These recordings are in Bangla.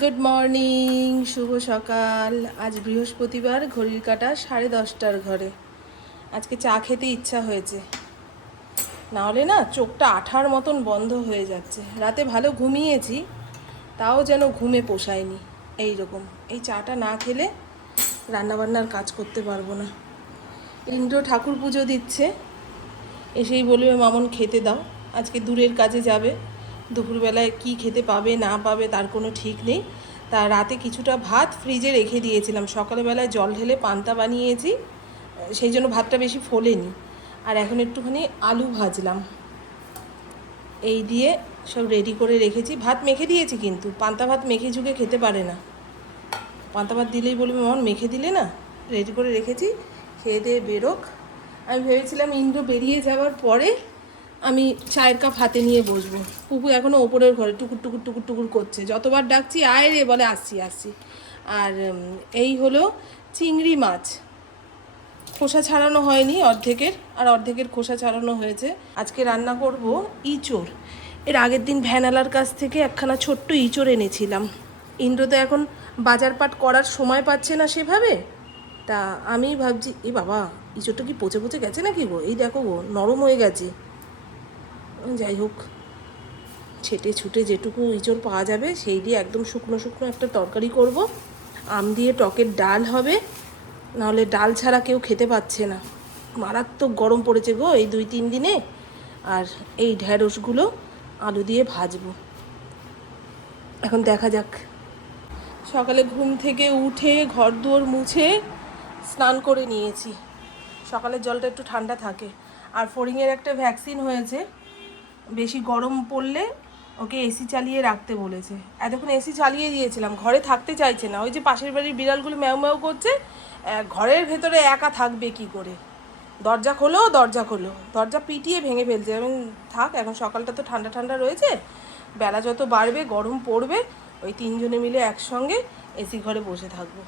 গুড মর্নিং, শুভ সকাল। আজ বৃহস্পতিবার, ঘড়ির কাঁটা 10:30টার ঘরে। আজকে চা খেতে ইচ্ছা হয়েছে, না হলে না চোখটা আঠার মতন বন্ধ হয়ে যাচ্ছে। রাতে ভালো ঘুমিয়েছি, তাও যেন ঘুমে পোষায়নি। এই রকম এই চাটা না খেলে রান্নাবান্নার কাজ করতে পারবো না। ইন্দ্র ঠাকুর পুজো দিচ্ছে, এসেই বলবে মামন খেতে দাও। আজকে দূরের কাজে যাবে, দুপুরবেলায় কি খেতে পাবে না পাবে তার কোনো ঠিক নেই। তা রাতে কিছুটা ভাত ফ্রিজে রেখে দিয়েছিলাম, সকালবেলায় জল ঢেলে পান্তা বানিয়েছি, সেই জন্য ভাতটা বেশি ফোলেনি। আর এখন একটুখানি আলু ভাজলাম, এই দিয়ে সব রেডি করে রেখেছি। ভাত মেখে দিয়েছি, কিন্তু পান্তা ভাত মেখে ঝুঁকে খেতে পারে না। পান্তা ভাত দিলেই বলবে মামন মেখে দিলে না। রেডি করে রেখেছি, খেয়ে দিয়ে বেরোক। আমি ভেবেছিলাম ইন্দ্র বেরিয়ে যাওয়ার পরে আমি চায়ের কাপ হাতে নিয়ে বসবো। পুপু এখনও ওপরের ঘরে টুকুর টুকুর টুকুর টুকুর করছে, যতবার ডাকছি আয় রে বলে আসছি আসছি। আর এই হলো চিংড়ি মাছ, খোসা ছাড়ানো হয়নি অর্ধেকের, আর অর্ধেকের খোসা ছাড়ানো হয়েছে। আজকে রান্না করব ইঁচড়। এর আগের দিন ভ্যানালার কাছ থেকে একখানা ছোট্ট ইঁচড় এনেছিলাম। ইন্দ্র তো এখন বাজার পাট করার সময় পাচ্ছে না সেভাবে, তা আমি ভাবছি এ বাবা, ইঁচড়টা কি পচে পচে গেছে নাকি গো? এই দেখো গো, নরম হয়ে গেছে। যাই হোক, ছেটে ছুটে যেটুকু ইঁচড় পাওয়া যাবে সেই দিয়ে একদম শুকনো শুকনো একটা তরকারি করব। আম দিয়ে টকের ডাল হবে, নাহলে ডাল ছাড়া কেউ খেতে পাচ্ছে না। মারাত্মক গরম পড়েছে গো এই 2-3 দিনে। আর এই ঢ্যাঁড়সগুলো আলু দিয়ে ভাজবো। এখন দেখা যাক। সকালে ঘুম থেকে উঠে ঘরদুয়ার মুছে স্নান করে নিয়েছি। সকালের জলটা একটু ঠান্ডা থাকে। আর ফড়িংয়ের একটা ভ্যাকসিন হয়েছে, বেশি গরম পড়লে ওকে এসি চালিয়ে রাখতে বলেছে। এতক্ষণ এসি চালিয়ে দিয়েছিলাম, ঘরে থাকতে চাইছে না। ওই যে পাশের বাড়ির বিড়ালগুলো ম্যাও ম্যাও করছে, ঘরের ভেতরে একা থাকবে কি করে? দরজা খোলো দরজা খোলো, দরজা পিটিয়ে ভেঙে ফেলছে। এবং থাক, এখন সকালটা তো ঠান্ডা ঠান্ডা রয়েছে, বেলা যত বাড়বে গরম পড়বে, ওই 3জনে মিলে একসঙ্গে এসি ঘরে বসে থাকবো।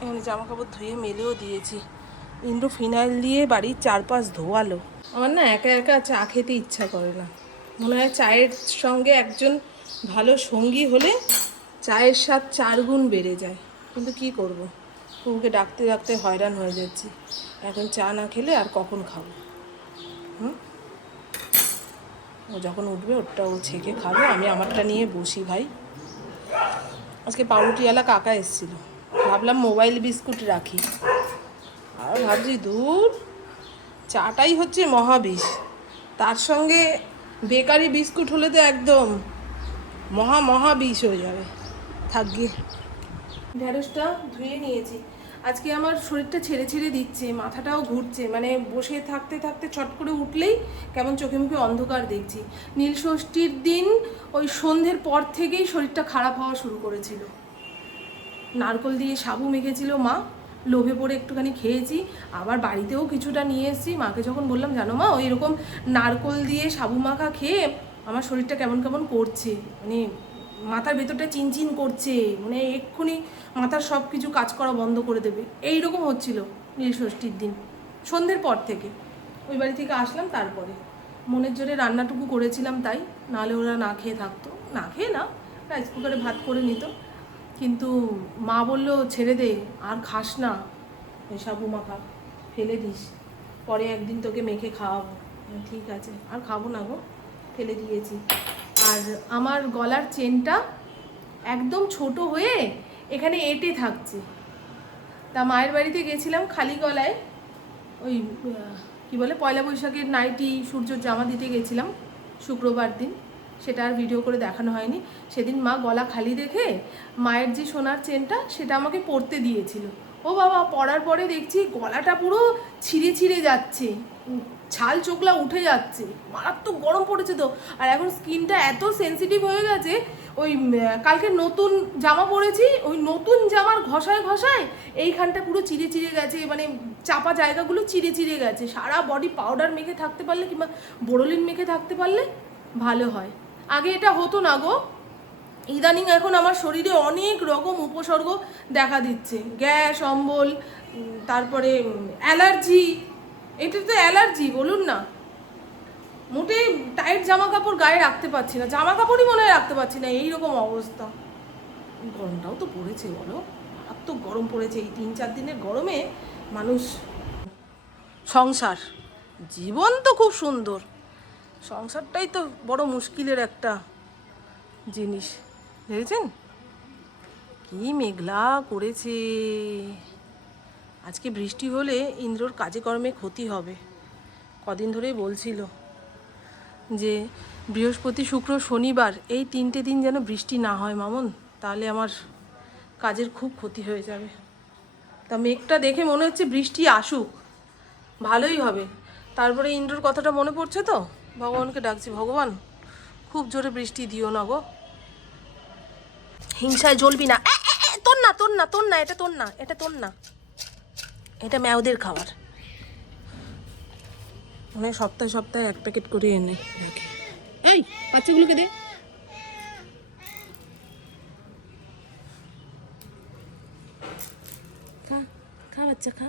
এখানে জামা কাপড় ধুয়ে মেলেও দিয়েছি। ইন্দ্র ফিনাইল দিয়ে বাড়ির চারপাশ ধোয়ালো। আমার না একা একা চা খেতে ইচ্ছা করে না। মনে হয় চায়ের সঙ্গে একজন ভালো সঙ্গী হলে চায়ের স্বাদ 4 গুণ বেড়ে যায়। কিন্তু কি করব, কুকুরকে ডাকতে ডাকতে হয়রান হয়ে যাচ্ছি। এখন চা না খেলে আর কখন খাবো? হুম, ও যখন উঠবে ওটা ও ছেঁকে খাবে, আমি আমারটা নিয়ে বসি ভাই। আজকে পাউরুটিওয়ালা কাকা এসেছিলো, ভাবলাম মোবাইল বিস্কুট রাখি, আর ভাবছি দূর, চাটাই হচ্ছে মহাবিষ, তার সঙ্গে বেকারি বিস্কুট হলে তো একদম মহাবিষ হয়ে যাবে। থাক গিয়ে। ঢ্যাঁড়সটা ধুয়ে নিয়েছি। আজকে আমার শরীরটা ছেড়ে ছেড়ে দিচ্ছে, মাথাটাও ঘুরছে, মানে বসে থাকতে থাকতে ছট করে উঠলেই কেমন চোখে মুখে অন্ধকার দেখছি। নীলষষ্ঠীর দিন ওই সন্ধ্যের পর থেকেই শরীরটা খারাপ হওয়া শুরু করেছিল। নারকল দিয়ে সাবু মেখেছিল মা, লোভে পড়ে একটুখানি খেয়েছি। আবার বাড়িতেও কিছুটা নিয়ে এসেছি। মাকে যখন বললাম জানো মা, ওই এরকম নারকল দিয়ে সাবু মাখা খেয়ে আমার শরীরটা কেমন কেমন করছে, মানে মাথার ভেতরটা চিনচিন করছে, মানে এক্ষুনি মাথার সব কিছু কাজ করা বন্ধ করে দেবে, এই রকম হচ্ছিল নীলষষ্ঠীর দিন সন্ধ্যের পর থেকে। ওই বাড়ি থেকে আসলাম, তারপরে মনের জোরে রান্নাটুকু করেছিলাম, তাই নাহলে ওরা না খেয়ে থাকতো। না খেয়ে না, রাইস কুকারে ভাত করে নিত। কিন্তু মা বললো ছেড়ে দে, আর খাস না ওই সাবু মাখা, ফেলে দিস, পরে একদিন তোকে মেখে খাওয়াবো। ঠিক আছে, আর খাবো না গো, ফেলে দিয়েছি। আর আমার গলার চেনটা একদম ছোট হয়ে এখানে এঁটে থাকছে। তা মায়ের বাড়িতে গেছিলাম খালি গলায়, ওই কি বলে পয়লা বৈশাখের নাইটি সূর্যর জামা দিতে গেছিলাম শুক্রবার দিন, সেটা আর ভিডিও করে দেখানো হয়নি। সেদিন মা গলা খালি দেখে মায়ের যে সোনার চেনটা সেটা আমাকে পরতে দিয়েছিল। ও বাবা, পরার পরে দেখছি গলাটা পুরো ছিঁড়ে ছিঁড়ে যাচ্ছে, ছাল চোখলা উঠে যাচ্ছে, মারাত্মক গরম পড়েছে তো। আর এখন স্কিনটা এত সেন্সিটিভ হয়ে গেছে, ওই কালকে নতুন জামা পরেছি, ওই নতুন জামার ঘষায় ঘষায় এইখানটা পুরো চিড়ে চিড়ে গেছে, মানে চাপা জায়গাগুলো চিড়ে চিড়ে গেছে। সারা বডি পাউডার মেখে থাকতে পারলে কিংবা বোরোলিন মেখে থাকতে পারলে ভালো হয়। আগে এটা হতো না গো। ইদানিং এখন আমার শরীরে অনেক রকম উপসর্গ দেখা দিচ্ছে, গ্যাস, অম্বল, তারপরে অ্যালার্জি। এটা তো অ্যালার্জি বলুন না। মোটে টাইট জামা কাপড় গায়ে রাখতে পারছি না, জামা কাপড়ই মনে হয় রাখতে পারছি না, এইরকম অবস্থা। গরমটাও তো পড়েছে বলো, এত গরম পড়েছে এই 3-4 দিনের গরমে। মানুষ সংসার, জীবন তো খুব সুন্দর, সংসারটাই তো বড় মুশকিলের একটা জিনিস। দেখেছেন কি মেঘলা করেছে। আজকে বৃষ্টি হলে ইন্দ্রর কাজে কর্মে ক্ষতি হবে। কদিন ধরেই বলছিল যে বৃহস্পতি, শুক্র, শনিবার এই 3টে দিন যেন বৃষ্টি না হয় মামুন, তাহলে আমার কাজের খুব ক্ষতি হয়ে যাবে। তা মেঘটা দেখে মনে হচ্ছে বৃষ্টি আসুক, ভালোই হবে। তারপরে ইন্দ্রর কথাটা মনে পড়ছে তো, ভগবানকে ডাকছি, ভগবান খুব জোরে বৃষ্টি দিও না গো, হিংসায় জ্বলবি না। তোর না তোর না তোর না, এটা তোর না, এটা তোর না, এটা ম্যাওদের খাবার। মানে সপ্তাহে সপ্তাহে 1 প্যাকেট করে এনে রাখি। এই বাচ্চাগুলোকে দে। খা খা বাচ্চা খা,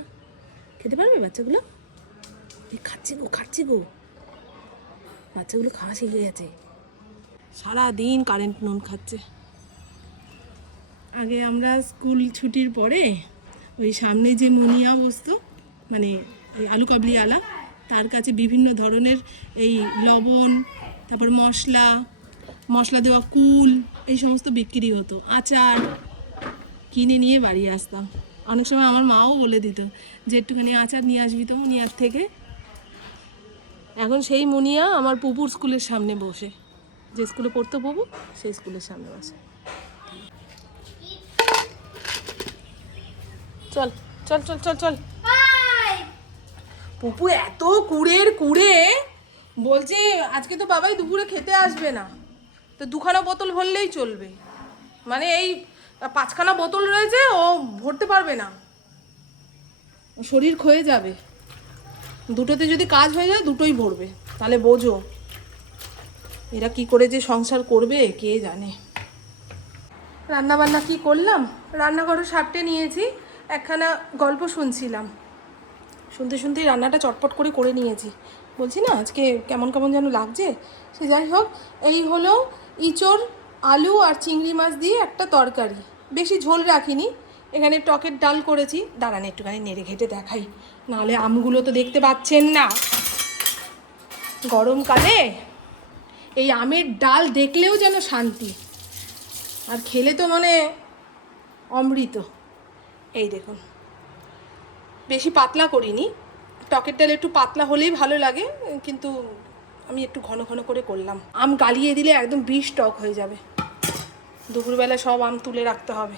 খেতে পারবে বাচ্চাগুলো? খাচ্ছে গো খাচ্ছে গো, বাচ্চাগুলো খাওয়া শিখে গেছে, সারাদিন কারেন্ট নুন খাচ্ছে। আগে আমরা স্কুল ছুটির পরে ওই সামনে যে মুনিয়া বসতো, মানে ওই আলু কাবলি আলা, তার কাছে বিভিন্ন ধরনের এই লবণ, তারপর মশলা দেওয়া কুল, এই সমস্ত বিক্রি হতো। আচার কিনে নিয়ে বাড়ি আসতাম। অনেক সময় আমার মাও বলে দিত যে একটুখানি আচার নিয়ে আসবি তো মুনিয়ার থেকে। এখন সেই মুনিয়া আমার পুপুর স্কুলের সামনে বসে, যে স্কুলে পড়তো পুপু সেই স্কুলের সামনে বসে। চল চল চল চল চল। পুপু এত কুড়ে বলছে আজকে তো বাবাই দুপুরে খেতে আসবে না, তো 2খানা বোতল ভরলেই চলবে। মানে এই 5খানা বোতল রয়েছে, ও ভরতে পারবে না, শরীর ক্ষয়ে যাবে। দুটোতে যদি কাজ হয়ে যায় দুটোই ভরবে, তাহলে বোঝো এরা কি করে যে সংসার করবে কে জানে। রান্না বান্না কি করলাম, রান্নাঘরও সাপটে নিয়েছি, একখানা গল্প শুনছিলাম, শুনতে শুনতেই রান্নাটা চটপট করে নিয়েছি। বলছি না আজকে কেমন কেমন যেন লাগছে। সে যাই হোক, এই হলো ইঁচড়, আলু আর চিংড়ি মাছ দিয়ে একটা তরকারি, বেশি ঝোল রাখিনি। এখানে টকের ডাল করেছি, দাঁড়ান একটুখানি নেড়ে ঘেটে দেখাই, নাহলে আমগুলো তো দেখতে পাচ্ছেন না। গরমকালে এই আমের ডাল দেখলেও যেন শান্তি, আর খেলে তো মানে অমৃত। এই দেখুন, বেশি পাতলা করিনি, টকের ডাল একটু পাতলা হলেই ভালো লাগে, কিন্তু আমি একটু ঘন ঘন করে করলাম। আম গালিয়ে দিলে একদম বিষ টক হয়ে যাবে, দুপুরবেলা সব আম তুলে রাখতে হবে,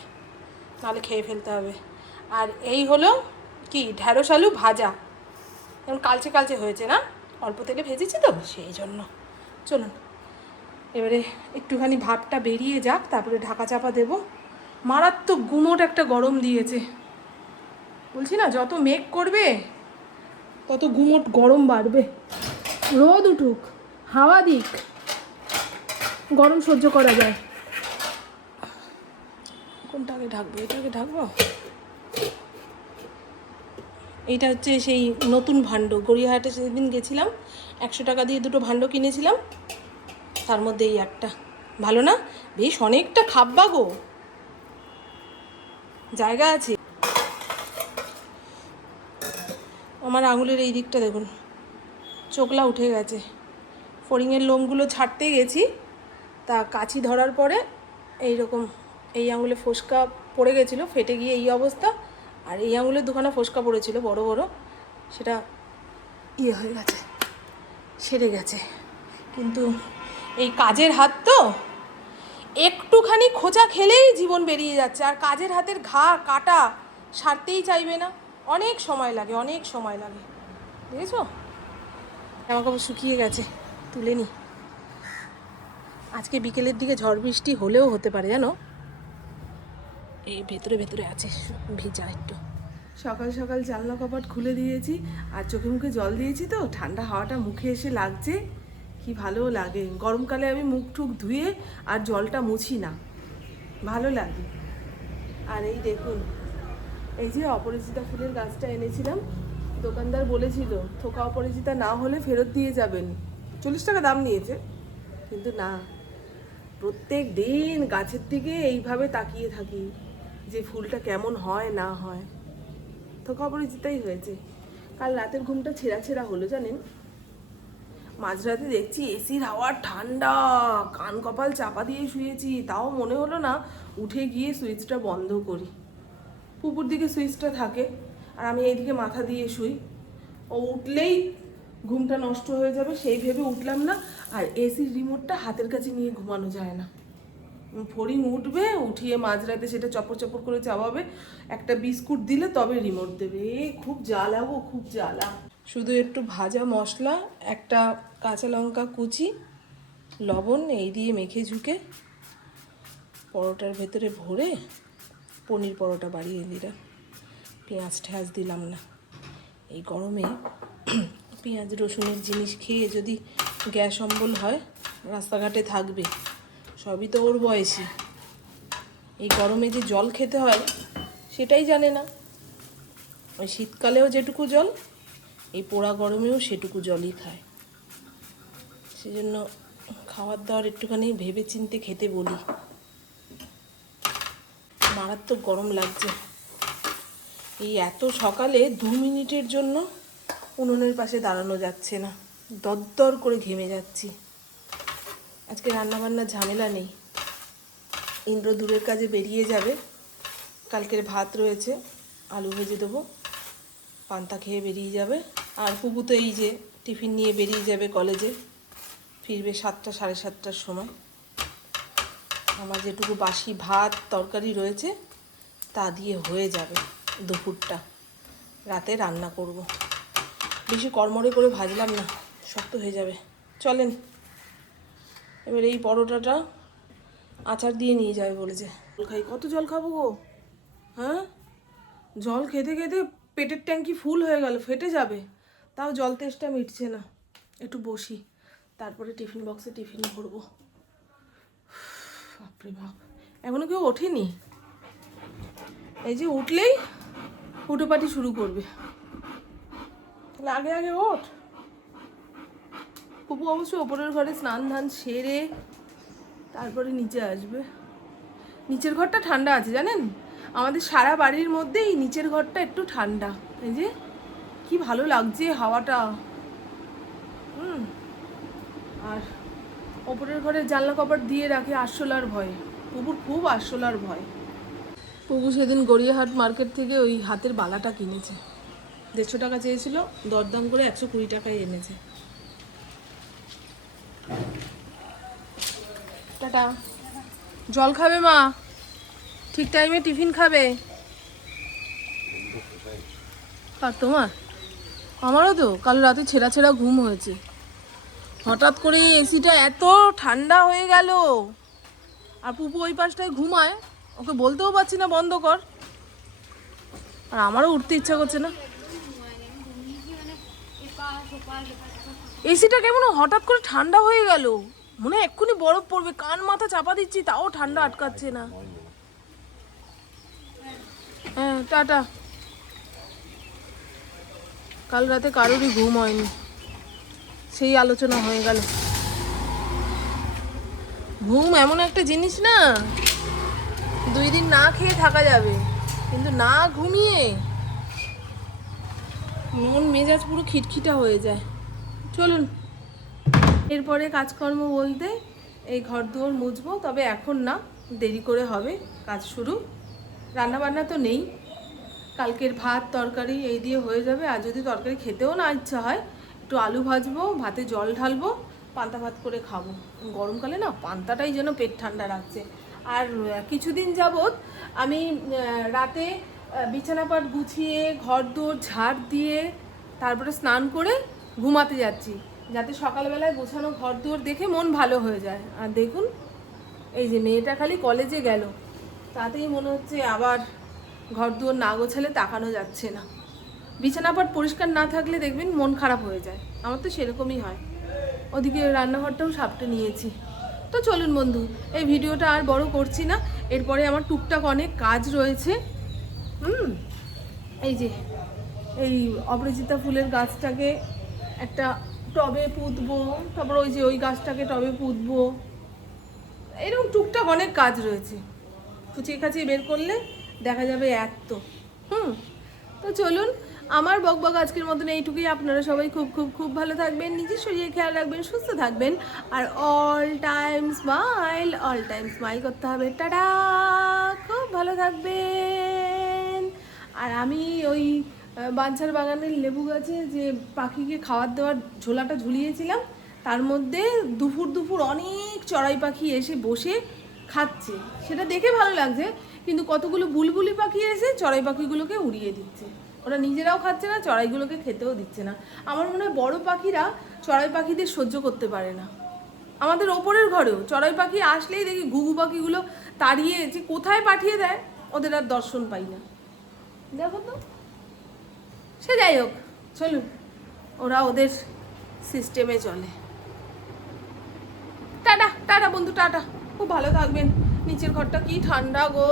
নাহলে খেয়ে ফেলতে হবে। আর এই হলো কি ঢ্যাঁড়স আলু ভাজা, যেমন কালচে কালচে হয়েছে না, অল্প তেলে ভেজেছি তো সেই জন্য। চলুন এবারে একটুখানি ভাতটা বেরিয়ে যাক, তারপরে ঢাকা চাপা দেবো। মারাত্মক গুমোট একটা গরম দিয়েছে, বলছি না যত মেঘ করবে তত গুমোট গরম বাড়বে। রোদ উঠুক হাওয়া দিক, গরম সহ্য করা যায়। কোনটাকে ঢাকবো, এটাকে ঢাকবো। এইটা হচ্ছে সেই নতুন ভাণ্ড, গড়িয়াহাটে সেদিন গেছিলাম, 100 টাকা দিয়ে 2টো ভাণ্ড কিনেছিলাম, তার মধ্যে এই একটা। ভালো না, বেশ অনেকটা খাব্বা গো, জায়গা আছে। আমার আঙুলের এই দিকটা দেখুন চোখলা উঠে গেছে, ফড়িংয়ের লোমগুলো ছাড়তে গেছি, তা কাছি ধরার পরে এইরকম এই আঙুলে ফোসকা পড়ে গেছিলো, ফেটে গিয়ে এই অবস্থা। আর এই আঙুলে 2খানা ফোসকা পড়েছিল বড় বড়, সেটা হয়ে গেছে, সেরে গেছে। কিন্তু এই কাজের হাত তো, একটুখানি খোঁচা খেলেই জীবন বেরিয়ে যাচ্ছে, আর কাজের হাতের ঘা কাটা সারতেই চাইবে না, অনেক সময় লাগে, অনেক সময় লাগে। দেখেছো জামা কাপড় শুকিয়ে গেছে, তুলে নি। আজকে বিকেলের দিকে ঝড় বৃষ্টি হলেও হতে পারে জানো, এই ভেতরে ভেতরে আছে ভেজা একটু। সকাল সকাল জানলা কপাট খুলে দিয়েছি, আর চোখে মুখে জল দিয়েছি, তো ঠান্ডা হাওয়াটা মুখে এসে লাগছে, কি ভালো লাগে। গরমকালে আমি মুখ টুক ধুয়ে আর জলটা মুছি না, ভালো লাগে। আর এই দেখুন, এই যে অপরাজিতা ফুলের গাছটা এনেছিলাম, দোকানদার বলেছিল থোকা অপরাজিতা না হলে ফেরত দিয়ে যাবেন, 40 টাকা দাম নিয়েছে, কিন্তু না, প্রত্যেক দিন গাছের দিকে এইভাবে তাকিয়ে থাকি যে ফুলটা কেমন হয় না হয়। তো অপরাজিতাই হয়েছে। কাল রাতের ঘুমটা ছেঁড়া ছেঁড়া হলো জানেন। মাঝরাতে দেখছি এসির হাওয়া ঠান্ডা, কান কপাল চাপা দিয়ে শুয়েছি, তাও মনে হলো না উঠে গিয়ে সুইচটা বন্ধ করি। পুকুর দিকে সুইচটা থাকে আর আমি এইদিকে মাথা দিয়ে শুই। ও উঠলেই ঘুমটা নষ্ট হয়ে যাবে সেই ভেবে উঠলাম না। আর এসির রিমোটটা হাতের কাছে নিয়ে ঘুমানো যায় না। ফড়িং উঠবে, উঠিয়ে মাঝরাতে সেটা চপর চপর করে চাবাবে, একটা বিস্কুট দিলে তবে রিমোট দেবে। খুব জ্বালা গো, খুব জ্বালা। শুধু একটু ভাজা মশলা, একটা কাঁচা লঙ্কা কুচি, লবণ এই দিয়ে মেখে ঝুঁকে পরোটার ভেতরে ভরে পনির পরোটা বাড়িয়ে দিলাম। পেঁয়াজ ঠেয়াজ দিলাম না। এই গরমে পেঁয়াজ রসুনের জিনিস খেয়ে যদি গ্যাস অম্বল হয়, রাস্তাঘাটে থাকবে। সবই তো ওর বয়সী। এই গরমে যে জল খেতে হয় সেটাই জানে না। ওই শীতকালেও যেটুকু জল, এই পোড়া গরমেও সেটুকু জলই খায়। সেজন্য খাবার দাবার একটুখানি ভেবে চিন্তে খেতে বলি। মারাত্মক গরম লাগছে। এই এত সকালে 2 মিনিটের জন্য উনুনের পাশে দাঁড়ানো যাচ্ছে না, দরদর করে ঘেমে যাচ্ছি। আজকে রান্নাবান্নার ঝামেলা নেই। ইন্দ্র দূরের কাজে বেরিয়ে যাবে, কালকের ভাত রয়েছে, আলু ভেজে দেবো, পান্তা খেয়ে বেরিয়ে যাবে। আর পুপু তো এই যে টিফিন নিয়ে বেরিয়ে যাবে কলেজে, ফিরবে 7টা সাড়ে 7টার সময়। আমার যেটুকু বাসি ভাত তরকারি রয়েছে তা দিয়ে হয়ে যাবে দুপুরটা। রাতে রান্না করব। বেশি কড়মড়ে করে ভাজলাম না, শক্ত হয়ে যাবে। চলেন এবার এই পরোটাটা আচার দিয়ে নিয়ে যাবে বলেছে। জল খাই, কত জল খাবো গো? হ্যাঁ, জল খেতে খেতে পেটের ট্যাঙ্কি ফুল হয়ে গেল, ফেটে যাবে। তাও জল তেষ্টা মিটছে না। একটু বসি, তারপরে টিফিন বক্সে টিফিন ভরবো। বাপরে বাপ, এখনো কেউ ওঠেনি। এই যে উঠলেই হুটোপাটি শুরু করবে। তাহলে আগে আগে ওঠ। পুপু অবশ্য ওপরের ঘরে স্নান ধান সেরে তারপরে নিচে আসবে। নিচের ঘরটা ঠান্ডা আছে জানেন, আমাদের সারা বাড়ির মধ্যে এই নিচের ঘরটা একটু ঠান্ডা। এই যে কি ভালো লাগছে হাওয়াটা। আর ওপরের ঘরে জানলা কপাট দিয়ে রাখে আরশোলার ভয়ে। পুপুর খুব আরশোলার ভয়। পুপু সেদিন গড়িয়াহাট মার্কেট থেকে ওই হাতের বালাটা কিনেছে। 150 টাকা চেয়েছিল, দরদাম করে 120 টাকায় এনেছে। টাটা। জল খাবে মা, ঠিক টাইমে টিফিন খাবে। আর তোমার? আমারও তো কাল রাতে ছেঁড়া ছেঁড়া ঘুম হয়েছে। হঠাৎ করে এসিটা এত ঠান্ডা হয়ে গেল। আর পুপু ওই পাশটায় ঘুমায়, ওকে বলতেও পারছি না বন্ধ কর। আর আমারও উঠতে ইচ্ছা করছে না। এসিটা কেমন হঠাৎ করে ঠান্ডা হয়ে গেল, মনে হয় এক্ষুনি বরফ পড়বে। কান মাথা চাপা দিচ্ছি তাও ঠান্ডা আটকাচ্ছে না। হ্যাঁ, টাটা। কাল রাতে কারোরই ঘুম হয়নি, সেই আলোচনা হয়ে গেল। ঘুম এমন একটা জিনিস না, 2 দিন না খেয়ে থাকা যাবে, কিন্তু না ঘুমিয়ে মন মেজাজ পুরো খিটখিটা হয়ে যায়। চলুন, এরপরে কাজকর্ম বলতে এই ঘর দুয়ার মুছবো, তবে এখন না, দেরি করে হবে কাজ শুরু। রান্নাবান্না তো নেই, কালকের ভাত তরকারি এই দিয়ে হয়ে যাবে। আর যদি তরকারি খেতেও না ইচ্ছা হয়, একটু আলু ভাজবো, ভাতে জল ঢালবো, পান্তা ভাত করে খাবো। গরমকালে না পান্তাটাই যেন পেট ঠান্ডা রাখছে। আর কিছুদিন যাবৎ আমি রাতে বিছানাপাট গুছিয়ে ঘর দোর ঝাড় দিয়ে তারপরে স্নান করে ঘুমাতে যাচ্ছি, যাতে সকালবেলায় গোছানো ঘর দোর দেখে মন ভালো হয়ে যায়। আর দেখুন, এই যে মেয়েটা খালি কলেজে গেল, তাতেই মনে হচ্ছে আবার ঘর দুয়ার না গোছালে তাকানো যাচ্ছে না। বিছানাপাট পরিষ্কার না থাকলে দেখবেন মন খারাপ হয়ে যায়, আমার তো সেরকমই হয়। ওদিকে রান্নাঘরটাও সাপটে নিয়েছি। তো চলুন বন্ধু, এই ভিডিওটা আর বড় করছি না। এরপরে আমার টুকটাক অনেক কাজ রয়েছে। এই যে এই অপরাজিতা ফুলের গাছটাকে একটা টবে পুঁতবো, তারপর ওই যে ওই গাছটাকে টবে পুঁতবো। এরকম টুকটাক অনেক কাজ রয়েছে, খুঁচিয়ে খাচিয়ে বের করলে দেখা যাবে এত। তো চলুন, আমার বকবক আজকের মতন এইটুকুই। আপনারা সবাই খুব খুব খুব ভালো থাকবেন, নিজের শরীরে খেয়াল রাখবেন, সুস্থ থাকবেন, আর অল টাইম স্মাইল করতে হবে। টাটা, খুব ভালো থাকবেন। আর আমি ওই বাঞ্ছার বাগানের লেবু গাছে যে পাখিকে খাবার দেওয়ার ঝোলাটা ঝুলিয়েছিলাম, তার মধ্যে দুপুর দুপুর অনেক চড়াই পাখি এসে বসে খাচ্ছে, সেটা দেখে ভালো লাগছে। কিন্তু কতগুলো বুলবুলি পাখি এসে চড়াই পাখিগুলোকে উড়িয়ে দিচ্ছে, ওরা নিজেরাও খাচ্ছে না, চড়াইগুলোকে খেতেও দিচ্ছে না। আমার মনে হয় বড় পাখিরা চড়াই পাখিদের সহ্য করতে পারে না। আমাদের ওপরের ঘরেও চড়াই পাখি আসলেই দেখি ঘুঘু পাখিগুলো তাড়িয়ে যে কোথায় পাঠিয়ে দেয়, ওদের আর দর্শন পাই না। দেখো তো, সে যাই হোক, চলুন, ওরা ওদের সিস্টেমে চলে। টাটা টাটা বন্ধু, টাটা, খুব ভালো থাকবেন। নিচের ঘরটা কি ঠান্ডা গো,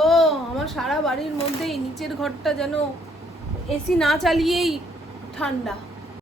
আমার সারা বাড়ির মধ্যেই নিচের ঘরটা যেন এসি না চালিয়েই ঠান্ডা।